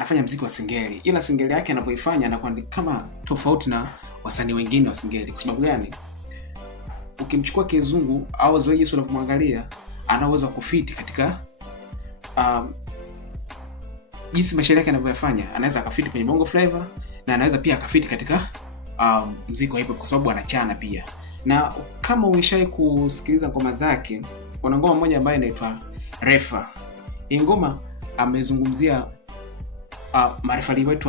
anafanya muziki wa singeli, ila singeli yake anapoifanya anakuwa kama tofauti na wasanii wengine wa singeli. Kwa sababu gani? Ukimchukua Kizungu au Zuwei jinsi unapomwangalia, ana uwezo wa kufiti katika jinsi mashairi yake anavyofanya. Anaweza akafiti kwenye bongo flavor na anaweza pia akafiti katika muziki wa hip hop, kwa sababu anachana pia. Na kama umeshai kusikiliza ngoma zake, kuna ngoma moja ambayo inaitwa Refa. Hii ngoma amezungumzia marefali wetu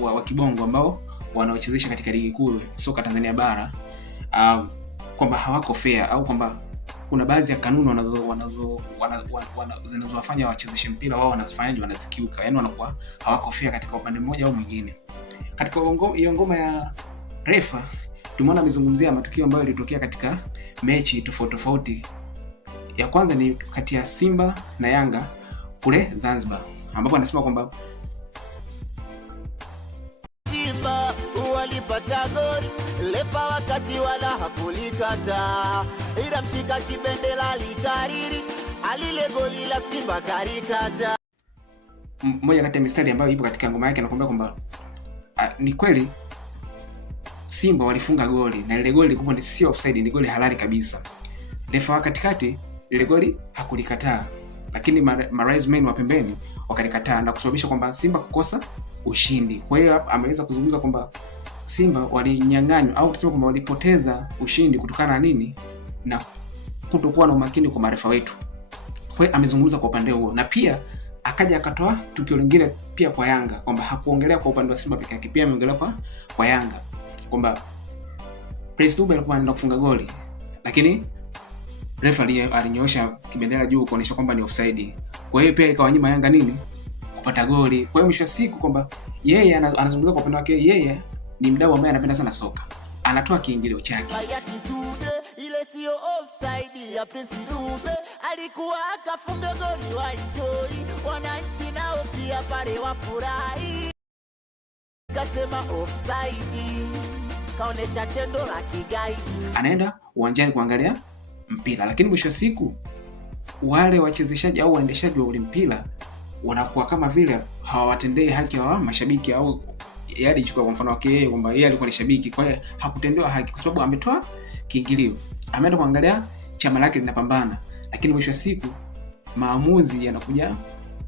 wa kibongo ambao wanaochezesha katika ligi kuu soka Tanzania bara, kwamba hawako fair, au kwamba kuna baadhi ya kanuni zinazowafanya wachezeshe mpira wao wanafanyaje, wanazikiuka, yani wanakuwa hawako fair katika upande mmoja au mwingine. Katika hiyo ngoma ya Refa tumeona amezungumzia matukio ambayo yalitokea katika mechi tofauti. Ya kwanza ni kati ya Simba na Yanga kule Zanzibar, ambapo anasema kwamba Simba walipata goli, refa wakati wala hakulikata, ila mshika kibendela likariri, alile goli la Simba karikata. Mmoja kati ya mistari ambayo ipo katika ngoma yake anakuambia kwamba ni kweli Simba walifunga goli na ile goli lilikuwa sio offside, ni goli halali kabisa. Refa katikati ile goli hakulikataa, lakini Marais Men wa pembeni wakalikataa na kusababisha kwamba Simba kukosa ushindi. Kwa hiyo ameweza kuzungumza kwamba Simba walinyang'anywa au tuseme kwamba walipoteza ushindi kutokana na nini? Na kutokuwa na umakini kwa marefa wetu. Kwa hiyo amezungumza kwa upande huo, na pia akaja akatoa tukio lingine pia kwa Yanga, kwamba hakuongelea kwa upande wa Simba pekee yake, pia ameongelea kwa Yanga kwamba Prince Dube alikuwa anaenda kufunga goli, lakini refa alinyoosha kibendera juu kuonyesha kwamba ni offside. Kwa hiyo pia ikawanyima Yanga nini? Kupata goli. Kwa hiyo mwisho siku kwamba yeye anazungumza kwa upande wake, yeye ni mdau ambaye anapenda sana soka, anatoa kiingilio chake. Ile sio offside ya Prince Dube, alikuwa akafunga goli wa enjoy, wananchi nao pia pale wafurahi, kasema offside, kaonesha tendo la kigaidi. Anaenda uwanjani kuangalia mpira, lakini mwisho siku wale wachezeshaji au waendeshaji wa ule mpira wanakuwa kama vile hawatendei haki wa mashabiki, au yadi chukua kwa mfano wake yeye kwamba yeye alikuwa ni shabiki, kwa hiyo hakutendewa haki kwa sababu ametoa kiingilio, ameenda kuangalia chama lake linapambana, lakini mwisho wa siku maamuzi yanakuja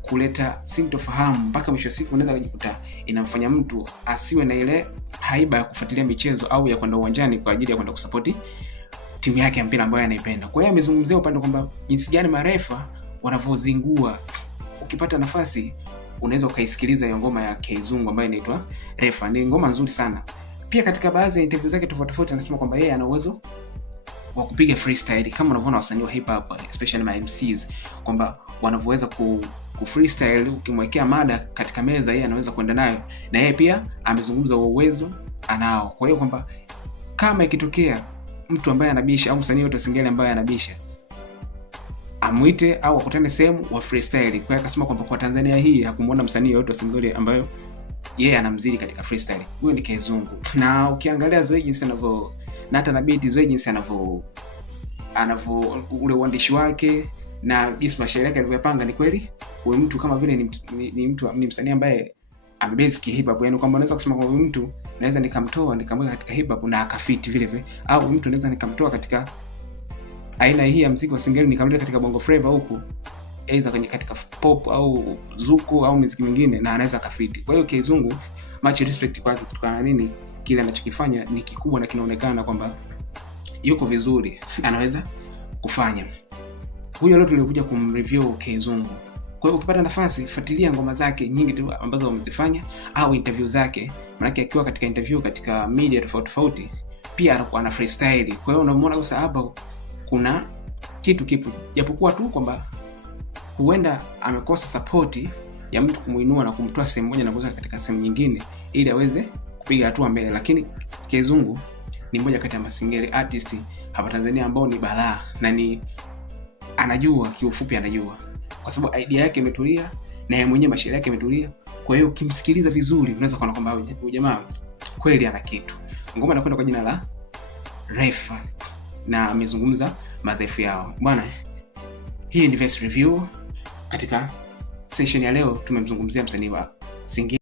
kuleta sintofahamu, mpaka mwisho wa siku unaweza kujikuta inamfanya mtu asiwe na ile haiba ya kufuatilia michezo au ya kwenda uwanjani kwa ajili ya kwenda kusupport timu yake ya mpira ambayo anaipenda. Kwa hiyo amezungumzia upande kwamba jinsi gani marefa wanavyozingua. Ukipata nafasi unaweza ukaisikiliza hiyo ngoma ya Kizungu ambayo inaitwa Refa. Ni ngoma nzuri sana. Pia katika baadhi ya interview zake tofauti anasema kwamba yeye ana uwezo wa kupiga freestyle kama unavyoona wasanii wa hip hop especially my MCs, kwamba wanavyoweza ku freestyle. Ukimwekea mada katika meza yeye anaweza kwenda nayo, na yeye pia amezungumza uwezo anao. Kwa hiyo kwamba kama ikitokea mtu ambaye anabisha au msanii wote singeli ambaye anabisha, amuite au akutane sehemu wa freestyle. Kwa hiyo akasema kwamba kwa Tanzania hii hakumuona msanii yote wa singeli ambayo yeye anamzidi katika freestyle. Huyo ni Kizungu. Na ukiangalia Zuwei jinsi anavyo, na hata na beat Zuwei jinsi anavyo ule uandishi wake na jinsi mashairi yake alivyopanga, ni kweli huyo mtu kama vile ni msanii ambaye amebase hip hop, yani kwamba unaweza kusema kwa huyu mtu naweza nikamtoa nikamweka katika hip hop na akafiti vile vile, au mtu naweza nikamtoa katika aina hii ya muziki wa singeli nikamleta katika bongo flavor huku, aidha kwenye katika pop au zuku au muziki mwingine, na anaweza akafiti. Kwa hiyo Kizungu, much respect kwake kutokana na nini, kile anachokifanya ni kikubwa na kinaonekana kwamba yuko vizuri, anaweza kufanya. Huyo leo tulikuja kumreview Kizungu. Kwa hiyo ukipata nafasi fuatilia ngoma zake nyingi tu ambazo wamezifanya au interview zake, maana akiwa katika interview katika media tofauti pia anakuwa na freestyle. Kwa hiyo unamuona sasa hapa kuna kitu kipo, japokuwa tu kwamba huenda amekosa support ya mtu kumuinua na kumtoa sehemu moja na kuweka katika sehemu nyingine ili aweze kupiga hatua mbele. Lakini Kizungu ni mmoja kati ya masingeli artist hapa Tanzania ambao ni balaa, na ni anajua, kiufupi anajua, kwa sababu idea yake imetulia na yeye mwenyewe mashairi yake imetulia. Kwa hiyo ukimsikiliza vizuri unaweza kuona kwamba huyu jamaa kweli ana kitu. Ngoma inakwenda kwa jina la Refa na amezungumza madhaifu yao. Bwana, hii ni Verse Review. Katika session ya leo tumemzungumzia msanii wa Singida